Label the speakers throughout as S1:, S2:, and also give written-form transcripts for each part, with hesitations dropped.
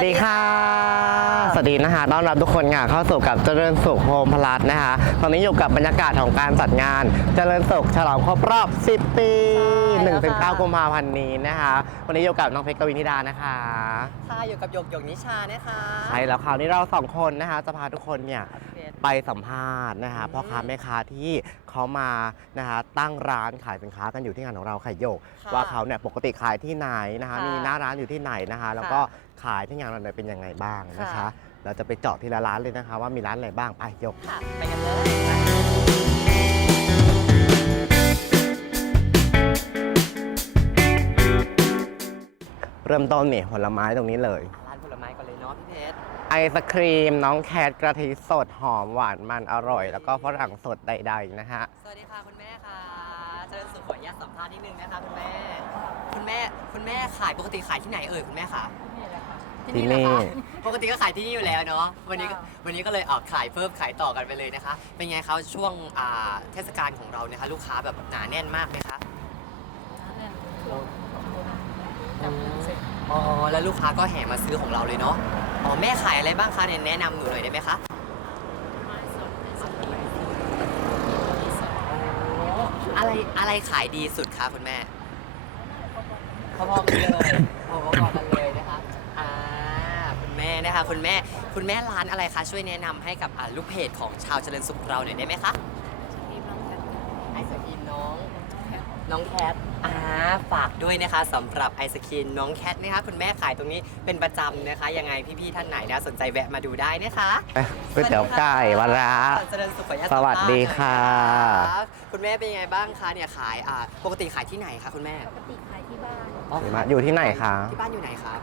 S1: ดีค่ะสวัสดีนะคะต้อนรับทุกคนค่ะเข้าสู่กับเจริญสุขโฮมพลัสนะคะตอนนี้อยู่กับบรรยากาศของการจัดงานเจริญสุขฉลองครบรอบ 10 ปี1-9 กุมภาพันธ์นี้นะคะวันนี้อยู่กับน้องเพชรกวินิดานะคะ
S2: ค่ะอยู่กับหยกนิชานะคะ
S1: ใช่แล้วคราวนี้เรา2คนนะคะจะพาทุกคนเนี่ยไปสัมภาษณ์นะคะพ่อค้าแม่ค้าที่เขามานะคะตั้งร้านขายสินค้ากันอยู่ที่งานของเราค่ะหยกว่าเขาเนี่ยปกติขายที่ไหนนะคะมีหน้าร้านอยู่ที่ไหนนะคะแล้วก็ขายที่งานเราเนี่ยเป็นยังไงบ้างนะคะเราจะไปเจาะทีละร้านเลยนะคะว่ามีร้านอะไรบ้างไปยก
S2: ไปกันเลย
S1: เริ่มต้นเนี่ยผลไม้ตรงนี้เลย
S2: ร้านผลไม้ก่อนเลยเนาะพี่เพชร
S1: ไอศครีมน้องแคทกะทิสดหอมหวานมันอร่อยแล้วก็ฝรั่งสดใดๆนะฮะ
S2: สวัสดีค่ะคุณแม่ค่ะเจริญสุขขออนุญาตสัมภาษณ์นิดนึงนะคะคุณแม่ขายปกติขายที่ไหนเอ่ยคุณแม่คะ
S1: ที่นี่
S2: ปกติก็ขายที่นี่อยู่แล้วเนาะวันนี้ก็เลยออกขายเพิ่มขายต่อกันไปเลยนะคะเป็นไงคะช่วงเทศกาลของเรานะคะลูกค้าแบบหนาแน่นมากไหมคะอ๋อแล้วลูกค้าก็แห่มาซื้อของเราเลยเนาะอ๋อแม่ขายอะไรบ้างคะเนี่ยแนะนำหนูหน่อยได้ไหมคะอะไรขายดีสุดคะคุณแม่พอๆกันเลยพอๆกันเลยนะคะคุณแม่นะคะคุณแม่ร้านอะไรคะช่วยแนะนำให้กับลูกเพจของชาวเจริญสุขเราหน่อยได้ไหมคะไอศกรีมน้องแคทฝากด้วยนะคะสำหรับไอศกรีมน้องแคทนะคะคุณแม่ขายตรงนี้เป็นประจำนะคะยังไงพี่ๆท่านไหนนะสนใจแวะมาดูได้นะคะ
S1: ก๋วยเตี๋ยวไก่วระ
S2: เจริญสุข
S1: สวัสดีค่ะ
S2: คุณแม่เป็นยังไงบ้างคะเนี่ยขายปกติขายที่ไหนคะคุณแม่
S3: ปกติขายที่บ้าน
S1: อยู่ที่ไหนคะ
S2: ที่บ้านอยู่ไหนครับ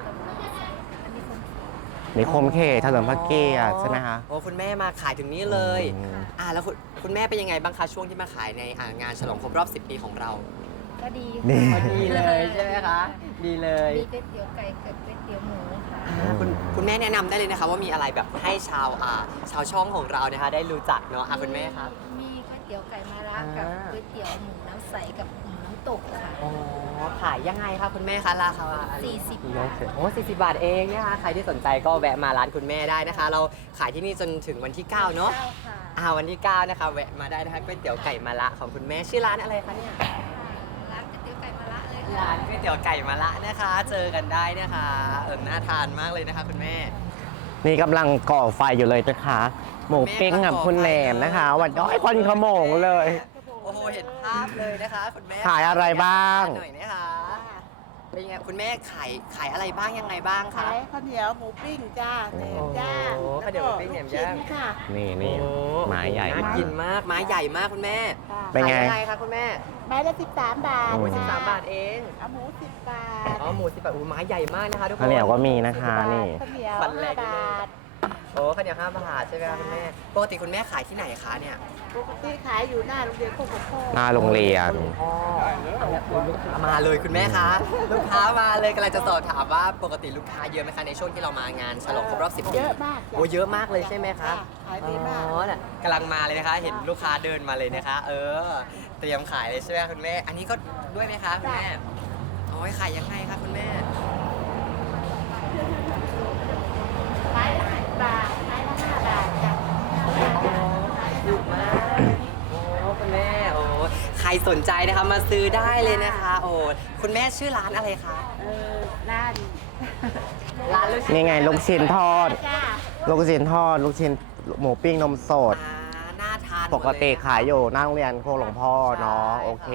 S1: นิคมเขตเฉลิมพระเกียรติใช่ไหมคะ
S2: โอ้คุณแม่มาขายถึงนี้เลยแล้วคุณแม่เป็นยังไงบ้างคะช่วงที่มาขายในงานฉลองครบรอบ10 ปีของเรา
S3: ก็ดี
S2: ดีเลยใช่ไหมคะดีเลย
S3: มีก๋วยเตี๋ยวไก่กับก๋วยเตี๋ยวหมูค่ะ
S2: คุณแม่แนะนำได้เลยนะคะว่ามีอะไรแบบให้ชาวช่องของเรานะคะได้รู้จักเนาะคุณแม่ครับ
S3: มีก๋วยเตี๋ยวไก่มะระกับก๋วยเตี๋ยวหมูน้ำใสกับหมูน้ำตกค่ะ
S2: อ๋อขายยังไงคะคุณแม่คะราคา
S3: 40 บาท
S2: โอ้40 บาทเองนะคะใครที่สนใจก็แวะมาร้านคุณแม่ได้นะคะ เราขายที่นี่จนถึงวันที่9เนาะวันที่9นะคะแวะมาได้นะคะก๋วยเตี๋ยวไก่มะระของคุณแม่ชื่อร้านอะไรคะเนี่ย
S3: ร้านก๋วยเตี๋ยวไก่มะระเลย
S2: ร้านก๋วยเตี๋ยวไก่มะระนะคะเจอกันได้นะคะน่าทานมากเลยนะคะคุณแม่
S1: นี่กำลังก่อไฟอยู่เลยนะคะหมูปิ้งกับคุณแหนมนะคะวันน้อยควันขโมงเลย
S2: โอ้โหเห็นภาพเลยนะคะคุณแม่
S1: ขายอะไรบ้าง
S2: หน่อยนะคะเป็นยังไงคุณแม่ขายอะไรบ้างยังไงบ้างคะ
S4: ขายข้าวเหนียวหมูปิ้งจ้าแหนมย่าง
S2: ข้าวเหนียวหมูปิ้งแหนมย่าง
S4: ค่ะ
S1: นี่ไม้ใหญ่
S2: น่ากินมากไม้ใหญ่มากคุณแม่
S1: เป็นไง
S2: คะคุณแม่
S4: ไม้ละ13 บาท
S2: 13 บาทเอง
S4: เอาหมู10 บาท
S2: หมู10 บาทไม้ใหญ่มากนะคะทุกคน
S1: ข้าวเหนียวก็มีนะคะนี่
S4: ข้าวเหนียว5 บาท
S2: โอ้ข้าวเหนียว5 บาทใช่ไหมคะคุณแม่ปกติคุณแม่ขายที่ไหนคะเนี่ย
S4: ปกติขายอยู่หน้าโรงเรียนโคกโค
S1: หน้าโรงเรียน
S2: มาเลยคุณแม่คะลูกค้ามาเลยกำลังจะสอบถามว่าปกติลูกค้าเยอะไหมคะในช่วงที่เรามางานฉลองครบรอบ10 ปี
S4: เยอะมาก
S2: โอ้เยอะมากเลยใช่ไหมคะ
S4: ขายดีมาก
S2: กำลังมาเลยนะคะเห็นลูกค้าเดินมาเลยนะคะเตรียมขายเลยใช่ไหมคุณแม่อันนี้ก็ด้วยไหมคะคุณแม่โอ้ยขายยังไงคะคุณแม่
S4: ไม้ละ10 บาทไม้ละ5 บาทจ้ะ
S2: ถูกมากโอ้คุณแม่โอ้ใครสนใจนะคะมาซื้อได้เลยนะคะโอ้คุณแม่ชื่อร้านอะไรคะ
S4: ร้าน
S2: ลูกชิ้น
S1: นี่ไงลูกชิ้นทอดลูกชิ้นทอดลูกชิ้นหมูปิ้งนมสด
S2: น่าทาน
S1: ปกติขายอยู่หน้าโรงเรียนโคกหลวงพ่อเนาะโอเค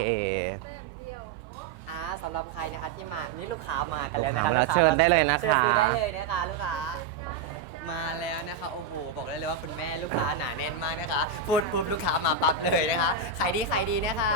S2: สำหรับใครนะคะที่มานี่ลูกค้ามากันแล้วนะคะ
S1: เชิญได้เลยนะคะ
S2: เชิญได้เลยนะคะลูกค้ามาแล้วนะคะโอ้โหบอกได้เลยว่าคุณแม่ลูกค้าหนาแน่นมากนะคะพูดปุ๊บลูกค้ามาปั๊บเลยนะคะขายดีนะคะ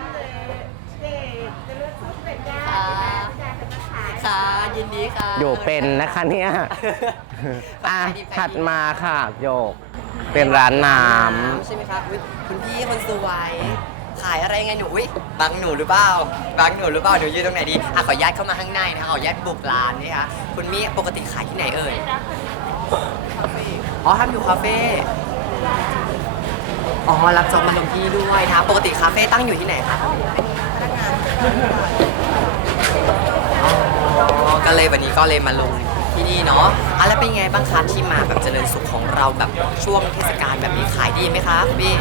S2: ค่ะยินดีค่ะ
S1: อยู่เป็นนะคะเนี่ยถัดมาค่ะโยกเป็นร้านน้ำ
S2: ใช่ไหมคะคุณพี่คนสวยขายอะไรไงหนูบังหนูหรือเปล่าหนูยืนตรงไหนดีขออนุญาตเข้ามาข้างในนะคะขออนุญาตบุกร้านนะคะคุณมี่ปกติขายที่ไหนเอ่ยทำอยู่คาเฟ่รับจอบมาลงที่ด้วยนะคะปกติคาเฟ่ตั้งอยู่ที่ไหนคะก็เลยวันนี้ก็เลยมาลงที่ที่นี่เนาะแล้วเป็นไงบ้างคะที่มาแบบเจริญสุขของเราแบบช่วงเทศกาลแบบนี้ขายดีไหมคะคุณพี่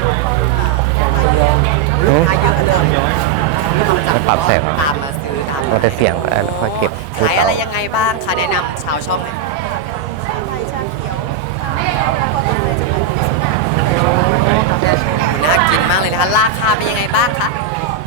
S2: ลูกค้าเยอะเลยที่เราจับ
S1: ไม่ปรับเสียงเหรอ
S2: ตามมาซื้อตาม
S1: เราจะเสียงก็ได้แล้วค่อยเก็บ
S2: ขายอะไรยังไงบ้างคะแนะนำชาวช่องหน่อยน่ากินมากเลยนะคะราคาเป็นยังไงบ้างคะ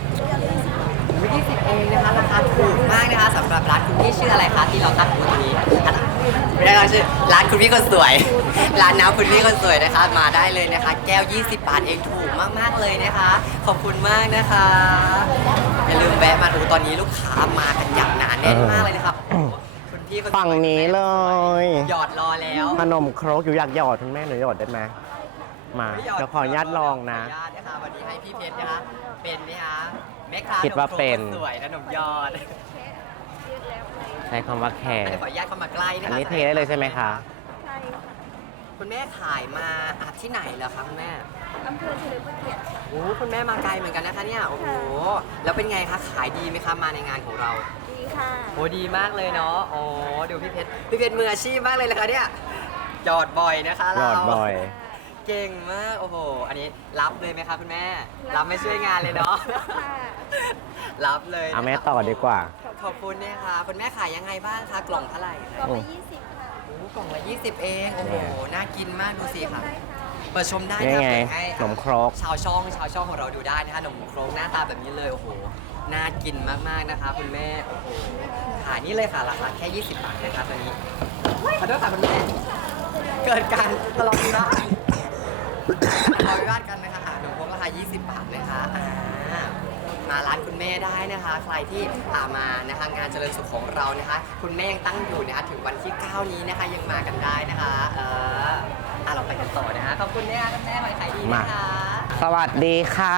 S2: 20 เองนะคะราคาถูกมากนะคะสำหรับร้านคุณพี่ชื่ออะไรคะที่เราตั้งอยู่ตรงนี้ไม่ได้ชื่อร้านคุณพี่คนสวยร้านน้ำคุณพี่คนสวยนะคะมาได้เลยนะคะ แก้ว 20 บาทเองถูกมากๆเลยนะคะ ขอบคุณมากนะคะอย่าลืมแวะมาดูตอนนี้ลูกค้ามากันอย่างหนาแน่นมากเลยนะครับคุณพี่คนสวย
S1: ฝั่งนี้เลย
S2: หยอดรอแล้ว
S1: ขนมครกอยู่อยากหยอดคุณแม่หนูหยอดได้ไหมมาเดี๋ยวขออนุญาตลองนะ
S2: ขออนุญาตนะคะวันนี้ให้พี่เพชรนะคะเป็นนะคะแม่ค้า
S1: คิดว่าเป็น
S2: ขมครกสวยและขนมยอด
S1: ใช้คำว่าแขก
S2: เดี๋ยวขออนุญาตเข้ามาใกล้นะ
S1: อัน
S2: คะ
S1: นี้เทได้เลยใช่ไหมคะ
S3: ใช่ค่ะ
S2: คุณแม่ขายมาที่ไหนเหรอคะคุณแม่
S3: อำเภอเฉลิมพระเกียรติ
S2: โอ้คุณแม่มาไกลเหมือนกันนะคะเนี่ยโอ้โหแล้วเป็นไงคะขายดีไหมคะมาในงานของเรา
S3: ดีค่ะ
S2: โอ้ดีมากเลยเนาะโอ้ดูพี่เพชรมืออาชีพมากเลยนะคะเนี่ยหยอดบ่อยนะคะ
S1: หย
S2: เรา
S1: อดบ่อย
S2: เก่งมากโอ้โหอันนี้รับเลยไหมคะคุณแม่รับไม่ช่วยงานเลยเนาะ
S3: ค่ะ
S2: รับเลย
S1: เอาแม่ต่อดีกว่า
S2: ขอบคุณเนี่ยค่ะคุณแม่ขายยังไงบ้างคะกล่องเท่าไหร่
S3: กล่องละ20 ค่ะ
S2: โอ้กล่องละ20 เองโอ้โหน่ากินมากดูสิค่ะ
S3: ได้ค่ะ
S2: เปิดชมได้
S1: นี่
S2: นะ
S1: ไง
S2: เปิดให้
S1: ขนมครก
S2: ชาวช่องของเราดูได้นะคะขนมครกหน้าตาแบบนี้เลยโอ้โหน่ากินมากๆนะคะคุณแม่โอ้โหขายนี่เลยค่ะราคาแค่ 20 บาทนะคะตัวนี้ขอโทษค่ะคุณแม่เกิดการทะเลาะวิวาททะเลาะวิวาทกันนะคะขนมครกราคา 20 บาทนะคะมาร้านคุณแม่ได้นะคะ ใครที่มานะคะงานเจริญสุขของเรานะคะ คุณแม่ยังตั้งอยู่นะคะถึงวันที่ 9 นี้นะคะยังมากันได้นะคะเราไปกันต่อนะคะขอบคุณนะคะคุณแม่ขอให้ขายดีนะคะ
S1: สวัสดีค่ะ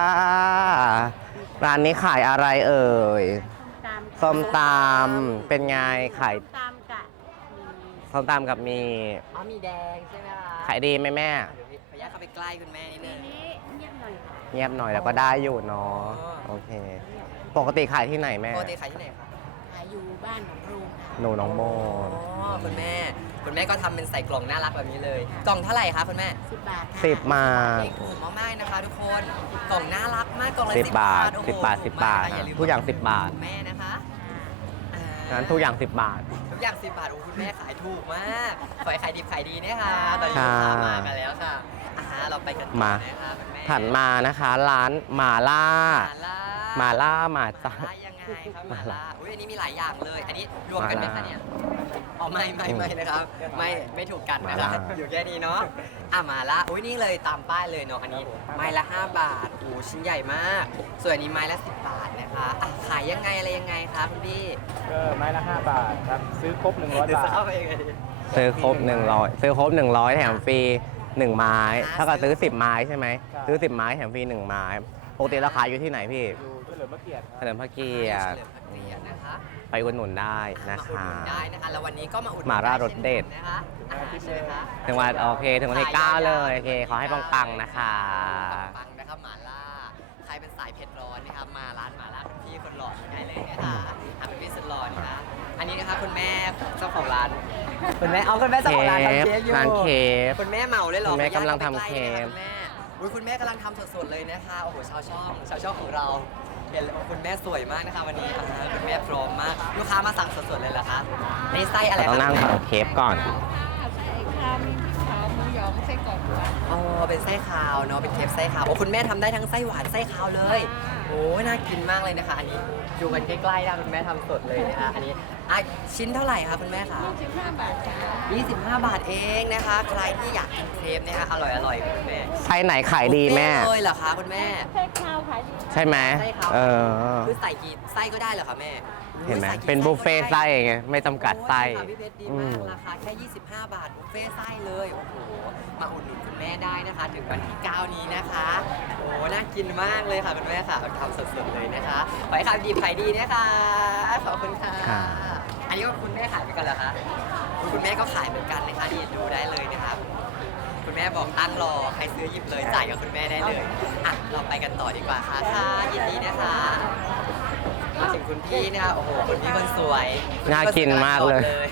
S1: ร้านนี้ขายอะไรเอ่ย
S3: ตาม
S1: ส้มตำเป็นไงขาย
S3: ตามกะ
S1: ส้มตำกับมี
S2: อ๋อมีแดงใช่ไหมคะ
S1: ขายดีไหมแม่
S2: เดี๋ยวขออนุญาตเข้าไปใกล้คุณแม่นิดนึง
S3: นี้เงียบหน่อยค่ะ
S1: เงียบหน่อยแล้วก็ได้อยู่เนาะ
S2: อ๋อ
S1: โอเค ปกติขายที่ไหนแม่
S2: ปกติขายที่ไหนคะ
S3: ขายอยู่บ้านหนองรูค่ะ
S1: หนูน้องโมน
S2: อ๋อคุณแม่ก็ทำเป็นใส่กล่องน่ารักแบบนี้เลย กล่องเท่าไหร่คะคุณแม่
S3: 10 บาทค่ะ
S1: 10 มา
S2: ถูกมากๆนะคะทุกคนกล่องน่ารักมากกล่องละ
S1: 10
S2: 10
S1: บาท
S2: โอ้โห
S1: 10 บาท
S2: ถูก
S1: 10 บาท
S2: มกอย่ลืม
S1: ทุกอย่าง10 บาท
S2: คุณแม่นะคะอ่า
S1: งั้นทุกอย่าง 10 บาท
S2: ทุกอย่าง 10 บาทโอ้คุณแม่ขายถูกมากขอให้ขายดิบขายดีเนี่ยค่ะตอนนี้ลูกค้ามากันแล้วค่ะเราไปกันต่อ
S1: มา
S2: นะคะคุณแม่
S1: ถัดมานะคะร้านหมาล่า หมาล่าหมาจ้า
S2: ล่ายังไงครับหมาล่าอุ้ยอันนี้มีหลายอย่างเลย อันนี้รวมกันไหมคะเนี่ยอ๋อไม่นะครับไม่ถูกกันนะ
S1: ห
S2: ค
S1: ม่า
S2: รับ
S1: ล่า
S2: อยู่แค่นี้เนาะหมาล่าอุ้ยนี่เลยตามป้ายเลยเนาะอันนี้ไม้ละ 5 บาทโอ้ชิ้นใหญ่มาก ส่วนอันนี้ไม้ละ 10 บาทนะคะขายยังไงอะไรยังไงครับคุณพี่
S5: ก็ไม้ละ 5 บาทครับ ซื้อครบ 100
S2: เดี๋ยว
S5: บา
S2: จะ
S5: ท
S2: เข้าไปยังไงดี
S1: ซื้อครบ 100 ซื้อครบ 100 แถมฟรี 1 ไม้ ถ้าเกิดซื้อ 10 ไม้ใช่ไหม
S5: ใช่
S1: ซื้อ 10 ไม้แถมฟรี 1 ไม้ ปกติเราขายอยู่ที่ไหนพี่
S5: อยู่เฉลิมพระเกียรติค
S1: เฉ
S5: รับ
S1: ลิมพระเกียรติ
S2: เฉลิมพระเกียรตินะคะ
S1: ไปอุดหนุนได้นะ
S2: มาอุด
S1: คะ
S2: หนุนได้นะคะแล้ววันนี้ก็มาอุดหนุน
S1: หม่าล่ารสเด็ด
S2: ช่นกันนะคะใช่ไหมคะ
S1: ถึงวันโอเค ถึงวันที่ 9 เลย โอเค ขอให้ปังๆนะคะ
S2: ปังๆนะครับหม่าล่าใครเป็นสายเผ็ดร้อนนะครับมาร้านหม่าล่าคุณพี่คนหล่อได้เลยนะคะคุณพี่สุดหล่อนะคะอันนี้นะคะคุณแม่เจ้าของร้านคุณแม่เอาคุณแม่เจ้าของร้านทำเค้กอยู่
S1: ร้านเค้ก
S2: คุณแม่เหมาเลยเหรอ
S1: คุณแม่กำลัง
S2: ขออนุญาต
S1: ทำเค้ก
S2: ข้าไปใล้ๆนะคะคุณแม่อุ๊ยคุณแม่กำลังทำสดๆเลยนะคะโอ้โหชาวช่องของเราเห็นแล้วคุณแม่สวยมากนะคะวันนี้คุณแม่พร้อมมากลูกค้ามาสั่งสดๆเลยเหรอคะในไส้อะไร
S1: ต้อง
S2: คะ
S1: นั่งทำเค้กก่อน
S3: ใส่คามีพริกขาวหมูหยองไส้กรอกหวาน
S2: อ๋อเป็นไส้คาวเนาะเป็นเค้กไส้คาวโอ้คุณแม่ทำได้ทั้งไส้หวานไส้คาวเลยโอ้น่ากินมากเลยนะคะ อันนี้ดูกันใกล้ๆนะคุณแม่ทำสดเลยนะคะอันนี้ชิ้นเท่าไหร่คะคุณแม่คะ
S3: 25 บาทค่ะ
S2: 25 บาทเองนะคะ ใครที่อยากกินเครปนะคะอร่อยคุณแม่
S1: ไส้ไหนขายดีแม่
S2: บุฟเฟ่ต์เลยเหรอคะคุณแม่
S3: ไส้ข้าวขายดี
S1: ใช่ไหม
S2: ไส้คาว
S1: เออ
S2: คือใส่กี่ไส้ก็ได้เหรอคะแม่
S1: เห็นไหม
S2: ใส่กี่
S1: เป็นบุฟเฟ่ต์ไส้ไง ไม่จำกัดไส้
S2: โอ้ยค่ะพี่เพชรดีมากราคาแค่ 25 บาทบุฟเฟ่ต์ไส้เลยโอ้โหมาอุดหนุนคุณแม่ได้นะคะ ถึงวันที่ 9 นี้นะคะโอ้น่ากินมากเลยค่ะคุณแม่ค่ะทำสดๆเลยนะคะขอให้ขายดีขายดีนะคะขอบคุณค่ะ
S1: ค่ะ
S2: อันนี้ก็คุณแม่ขายเหมือนกันเหรอคะคุณแม่ก็ขายเหมือนกันนะคะนี่ดูได้เลยนะคะคุณแม่บอกตั้งรอใครซื้อหยิบเลยจ่ายกับคุณแม่ได้เลยเราไปกันต่อดีกว่าค่ะยินดีนะคะมาถึงคุณพี่นะคะโอ้โหคุณพี่คนสวย
S1: น่ากินมากเลย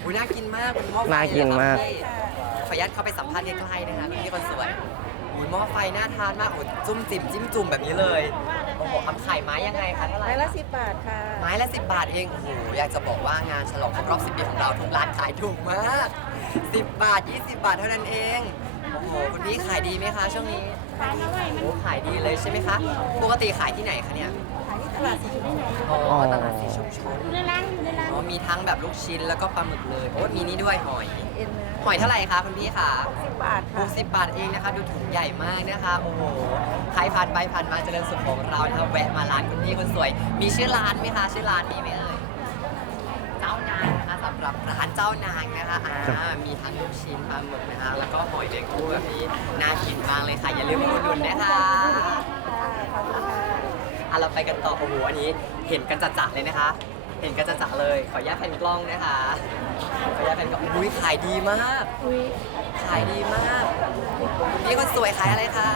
S2: อุ้ยน่ากินมากเป็นหม้อไฟ
S1: น่ากินมาก
S2: เลยครับพี่ขออนุญาตเข้าไปสัมภาษณ์ใกล้ๆนะคะพี่คนสวยอุ้ยหม้อไฟน่าทานมากโอ้ยจุ่มจิ้มจิ้มจุ่มแบบนี้เลยโอ้โหทำไข่ไม้ยังไงคะเท่าไหร่
S4: ไม้ละ10 บาทค่ะ
S2: ไม้ละ10 บาทเองโอ้โหอยากจะบอกว่างานฉลองครบรอบ10 ปีของเราทุกร้านขายถูกมาก10 บาท 20 บาทเท่านั้นเองโอ้โหคุณพี่ขายดีไหมคะช่วงนี้
S4: ขายอร่อยมัน
S2: โอ้ขายดีเลยใช่ไหมคะปกติขายที่ไหนคะเนี่ย
S4: ขายที่ตลาดสีชุมชน
S2: อ๋อตลาดสีชุมชน
S4: อยู่ในร้านอยู่ในร้าน
S2: อ๋อมีทั้งแบบลูกชิ้นแล้วก็ปลาหมึกเลยโอ้ยมีนี่ด้วยหอย
S4: เอ็นเนื้อ
S2: หอยเท่าไหร่คะคุณพี่คะ
S4: 10 บาทค่ะ
S2: 60 บาทเองนะคะดูถุงใหญ่มากนะคะโอ้โหใครผ่านไปผ่านมาเจริญสุขของเรานะคะแวะมาร้านคุณพี่คนสวย มีชื่อร้านไหมคะชื่อร้านมีไหมเอ่ยเจ้านางนะคะสำหรับร้านเจ้านางนะคะมีทั้งลูกชิ้นปลาหมึกนะคะแล้วก็หอยแมงคู่แบบนี้น่ากินมากเลยค่ะอย่าลืมมาอุดหนุนนะคะเราไปกันต่อโอ้โหอันนี้เห็นกันจัดๆเลยนะคะ เห็นกันจัดๆเลยขออนุญาตแผ่นกล้องนะคะขออนุญาตแผ่นกล้องอุ้ยขายดีมากขายดีมากนี่คนสวยขายอะไรคะ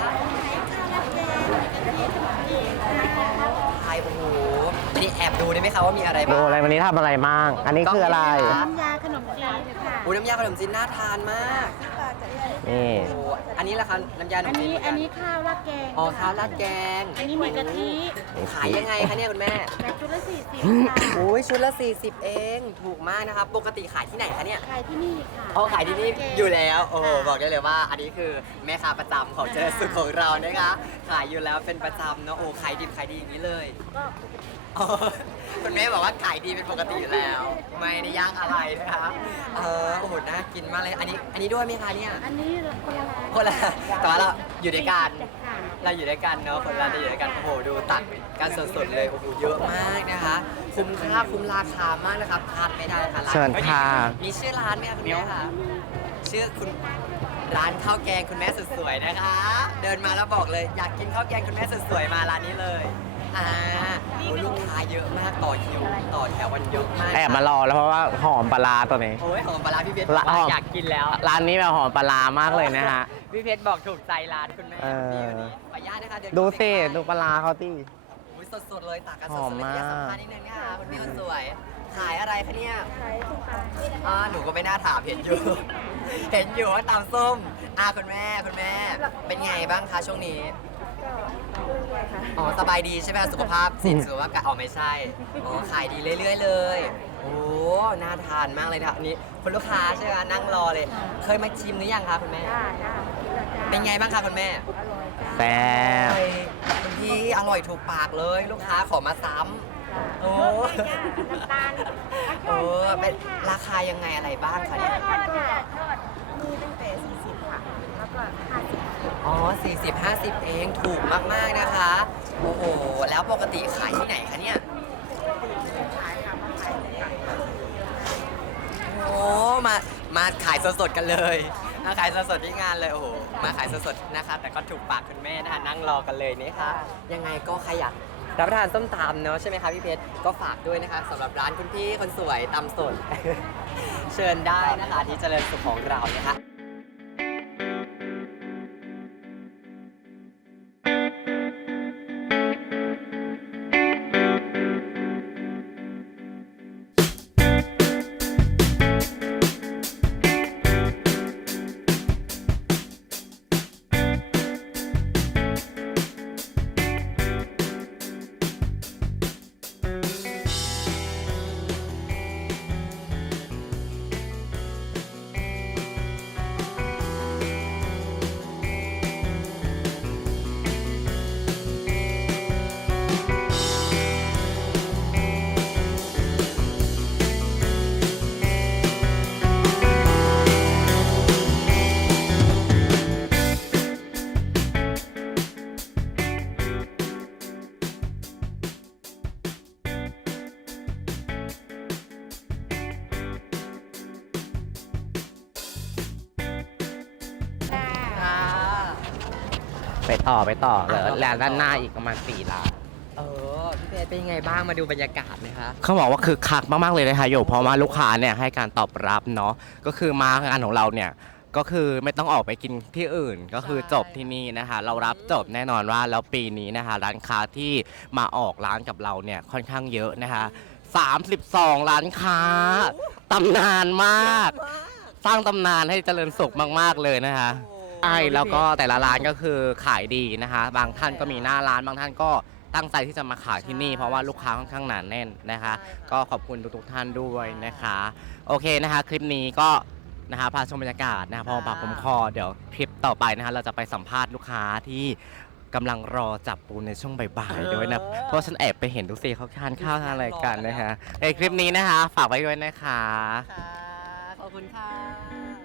S2: ขายโอ้โหอันนี้แอบดูได้ไหมคะว่ามีอะไร
S1: ดู
S2: บ้าง
S1: อะไรวันนี้ทำอะไรบ้าง อันนี้คืออะไร
S4: น้ำยาขนมจีนค่ะ
S2: อุ้ยน้ำยาขนมจีนน่าทานมาก
S1: นี่
S2: โอ้โหอันนี้ละคะน้ำยาขน
S4: อั
S2: ม
S4: น
S2: จีน
S4: นี้
S2: เหมือน
S4: อั
S2: กัน น
S4: นี้ข้าวราดแกง
S2: อ๋อข้าวราดแกง
S4: อันนี้มีกะทิ
S2: ขายยังไงคะเนี่ยคุณแม่
S4: แบบชุดละ40ค่ะ
S2: อุ้ยชุดละ40เองถูกมากนะครับปกติขายที่ไหนคะเนี่ย
S4: ขายที่นี่ค่ะ
S2: เขาขายที่นี่อยู่แล้ว โอ้โหบอกได้เลยว่า อันนี้คือแม่ค้าประจำของเจริญสุขของเรานะคะ ขายอยู่แล้วเป็นประจำเนาะ โอ้ขายดีขายดีอย่างนี้เลย
S4: ก็
S2: อ๋อคุณแม่บอกว่าขายดีเป็นปกติอยู่แล้ว ไม่ได้ยากอะไรนะคะโอ้โห น่ากินมากเลย อันนี้ด้วยไหมคะเนี่ย
S4: อันนี้คนละร้าน
S2: คนละแต่ว่าเราอยู่ด้วยกัน
S4: ค่ะ
S2: เราอยู่ด้วยกันเนาะ คนเราจะอยู่ด้วยกัน โอ้โห ดูตัดกันสดๆเลย โอ้โห เยอะมากนะคะ คุ้มค่าคุ้มราคามากนะครับพลาดไม่ได้ค่ะร้าน
S1: เชิญค่ะ
S2: มีชื่อร้านไหมคะคุณแม่คะชื่อคุณร้านข้าวแกงคุณแม่สุดสวยนะคะ เดินมาแล้วบอกเลยอยากกินข้าวแกงคุณแม่สุดสวยมาร้านนี้เลยโอ้ลูกค้าเยอะมากต่อคิวต่อแถววันเยอะมาก
S1: แอบมารอแล้วเพราะว่าหอมปลาร้าตัวนี้
S2: โอ้ยหอมปลาร้าพี่เพชร
S1: ละ
S2: บอก
S1: หอ
S2: ว่าม อยากกินแล้ว
S1: ร้านนี้แบบหอมปลาร้ามากเลยนะฮะ
S2: พี่เพชรบอกถูกใจร้านคุณแม่
S1: เออ
S2: ดีวันนี้ขออนุญาตนะคะเดิน
S1: ดูสิ
S2: เข้าไป
S1: ดูปลาร้าเขาที่
S2: อุ้ยสดๆเลยตักกันส
S1: หอ
S2: ด
S1: ม
S2: ๆเลย
S1: มาก
S2: อยากสัมภาษณ์นิดนึงนะคะคุณพี่คนสวย ขายอะไรคะเนี่ย
S4: ขายส้มตำ
S2: หนูก็ไม่น่าถามเห็นอยู่ เห็นอยู่ว่าตำส้มคุณแม่เป็นไงบ้างคะช่วงนี้
S4: ก็เรื่อยๆค่ะ
S2: อ๋อสบายดีใช่ไหมคะสุขภาพสินสุขภาพกะอ๋อไม่ใช่อ๋อขายดีเรื่อยๆเลย โอ้น่าทานมากเลยนะอันนี้คุณลูกค้าใช่ไหมคะนั่งรอเลย เคยมาชิมหรือยังคะคุณแม่
S4: จ้าจ้ากินละจ้า
S2: เป็นไงบ้างคะคุณแม่
S4: อร่อยจ้า
S1: แซ่บ
S2: คุณพี่อร่อยถูกปากเลย ลูกค้าขอมาซ้ำโอ้
S4: น้ำตาล
S2: เออเป็นราคายังไงอะไรบ้างคะเนี่ย
S4: ทอดมีตั้งแต่40ค่ะ แล้วก็50
S2: อ๋อ40-50 เองถูกมากๆนะคะ โอ้โห แล้วปกติขายที่ไหนคะเนี่ย
S4: ขายค่ะมาขายในต่างประเทศ
S2: โอ้มาขายสดๆกันเลยมาขายสดๆที่งานเลย โอ้โห มาขายสดๆนะคะ แต่ก็ถูกปากคุณแม่นะคะนั่งรอกันเลยนี่ค่ะ ยังไงก็ใครอยากรับประทานส้มตำเนาะใช่ไหมคะพี่เพชร ก็ฝากด้วยนะคะสำหรับร้านคุณพี่คนสวยตำสด เชิญได้นะคะที่เจริญสุขของเรานะคะ
S1: ไปต่อเหลือ
S2: อ่ะ
S1: แล้วด้านหน้าอีกประมาณ4ร้าน
S2: พี่เพชรเป็นยังไงบ้างมาดูบรรยากาศไหมคะ
S1: เขาบอกว่าคือคักมากๆเลยนะคะโยกเพราะว่าลูกค้าเนี่ยให้การตอบรับเนาะก็คือมางานของเราเนี่ยก็คือไม่ต้องออกไปกินที่อื่น ก็คือจบที่นี่นะคะ เรารับจบแน่นอนว่าแล้วปีนี้นะคะร้านค้าที่มาออกร้านกับเราเนี่ยค่อนข้างเยอะนะคะ 32 ร้านค้าตำนานมาก สร้างตำนานให้เจริญสุขมากๆเลยนะคะใช่แล้วก็แต่ละร้านก็คือขายดีนะคะ บางท่านก็มีหน้าร้านบางท่านก็ตั้งใจที่จะมาขายที่นี่เพราะว่าลูกค้าค่อนข้างหนาแน่นนะคะ ก็ขอบคุณทุกๆท่านด้วยนะคะ โอเคนะคะ คลิปนี้ก็นะคะพาชมบรรยากาศนะคะพอปากผมคอเดี๋ยวคลิปต่อไปนะคะเราจะไปสัมภาษณ์ลูกค้าที่กำลังรอจับปูในช่วงบ่ายๆด้วยนะเพราะฉันแอบไปเห็นดูสิเขาทานข้าวทานอะไรกันนะคะในคลิปนี้นะคะฝากไว้ด้วยนะคะ
S2: ค่ะขอบคุณค่ะ